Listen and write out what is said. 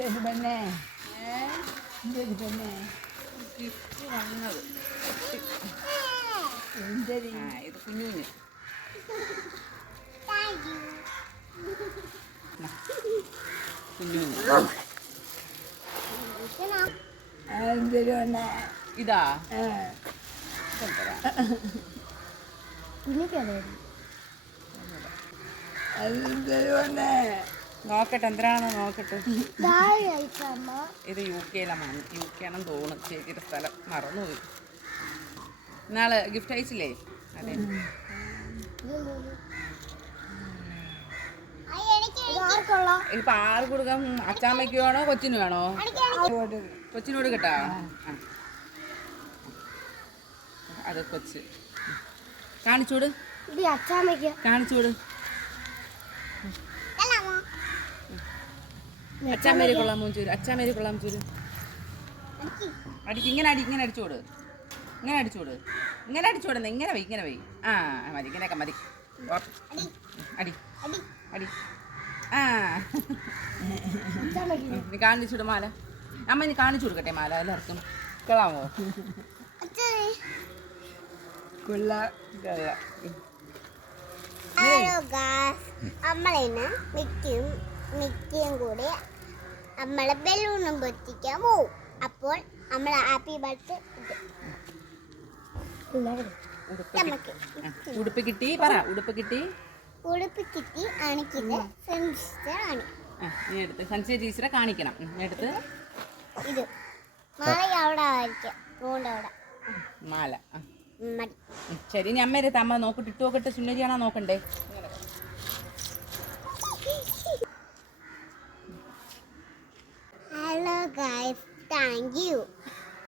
പെണ്ണേ പെണ്ണേ ഗിഫ്റ്റ് വന്നത് ഇത് കുഞ്ഞുഞ്ഞ് കുഞ്ഞുഞ്ഞ് ഇതാ നോക്കട്ടെ എന്തിനാണ് നോക്കട്ടെ ഇത് യു കെയിലാണ് ആണെന്ന് തോന്നുന്നു ചേച്ചിയുടെ സ്ഥലം മറന്നുപോയി നാളെ ഗിഫ്റ്റ് അയച്ചില്ലേ അതെ ഇപ്പൊ ആറ് കൊടുക്കാം അച്ചാമ്മയ്ക്ക് വേണോ കൊച്ചിന് വേണോ കൊച്ചിനോട് കേട്ടാ അത് കൊച്ച് കാണിച്ചോട് കാണിച്ചോട് അച്ചാമ്മേരി കൊള്ളാൻ ചോദിച്ചു അച്ചാമ്മേരി കൊള്ളാൻ ചോദിച്ചു അടിക്ക് ഇങ്ങനെ അടിച്ചോട് ഇങ്ങനെ അടിച്ചോട് ഇങ്ങനെ വൈ ആ മതി ഇങ്ങനെയൊക്കെ മതി അടി അടി ആ നീ കാണിച്ചോട് മാല അമ്മ നീ കാണിച്ചു കൊടുക്കട്ടെ മാല എല്ലാവർക്കും കൊള്ളാമോ നമ്മളിന്ന് മിക്കിയും കൂടി നമ്മളെ ബലൂണും പൊട്ടിക്കാൻ പോവും. അപ്പോൾ നമ്മൾ ഹാപ്പി ബർത്ത്ഡേ ഉടുപ്പ് കിട്ടി പറ ഉടുപ്പ് കിട്ടി അണിക്കിത് ആണ് നീ എടുത്ത് സൻസിയ ടീച്ചറെ കാണിക്കണം എടുത്ത് ഇത് മാല അവിടെ ആയിരിക്കും അവിടെ മാല ശരി ഇനി അമ്മേരെ തമ്മ നോക്കിട്ട് ഇട്ട് നോക്കട്ടെ സുന്ദരിയാണോ നോക്കണ്ടേ ഹലോ ഗൈസ് താങ്ക് യു